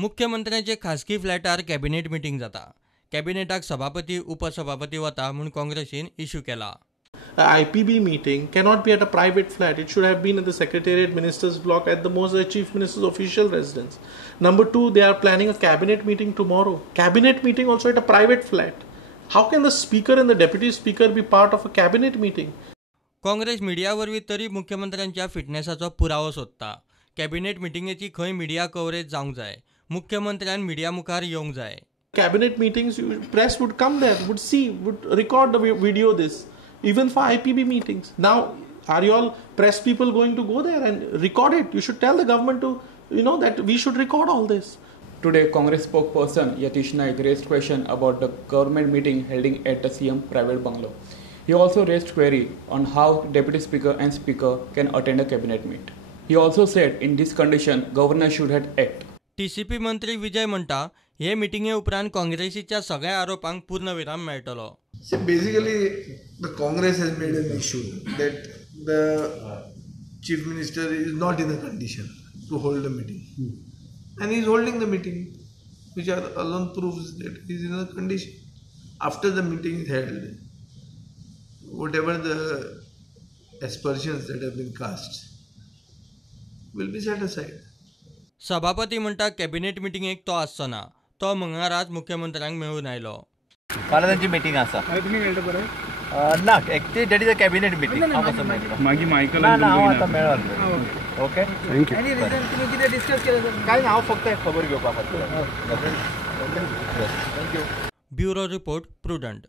मुख्यमंत्र्यांचे खासगी फ्लॅटार cabinet meeting जाता. कॅबिनेटाक सभापती उपसभापती वता म्हूण काँग्रेसीन इश्यू केला. IPB meeting cannot be at a private flat. It should have been at the Secretariat Minister's block at the most the Chief Minister's official residence. Number two, they are planning a cabinet meeting tomorrow. Cabinet meeting also at a private flat. How can the speaker and the deputy speaker be part of a cabinet meeting? Congress media वरवीं तरी मुख्यमंत्र्यांच्या फिटनेसाचो पुरावो सोदता. Cabinet मिटिंगेची खंय media coverage जावंक जाय. मुख्यमंत्र्यान media मुखार येवंक जाय. Cabinet meetings, press would come there, would see, would record the video this. Even for IPB meetings. Now, are you all press people going to go there and record it? You should tell the government to, that we should record all this. Today, Congress spokesperson Yatish Naik raised question about the government meeting held at the CM private bungalow. He also raised query on how Deputy Speaker and Speaker can attend a cabinet meet. He also said in this condition, governor should have act. TCP मंत्री विजय म्हणटा हे मिटिंगे उपरांत काँग्रेसीच्या सगळ्या आरोपांक पूर्णविराम मेळटलो. So basically, the Congress has made an issue that the Chief Minister is not in a condition to hold a meeting. And he is holding the meeting, which alone proves that he is in a condition. After the meeting is held, whatever the aspersions that have been cast will be set aside. सभापती म्हणटा cabinet मिटिंगेक तो आसचो ना. तो मंगळाराच मुख्यमंत्र्यांक मेळून आयलो. फाल्यां तांची मिटींग आसा. तुमी मेळटा बरें ना actually that is a cabinet meeting. हांव कसो मेळटा मागीर मायकल ना हांव आतां मेळ्ळो. Okay thank you. एनी रिजन तुमी कितें डिस्कस केलें? काय ना हांव फक्त एक खबर घेवपाक. Bureau report prudent.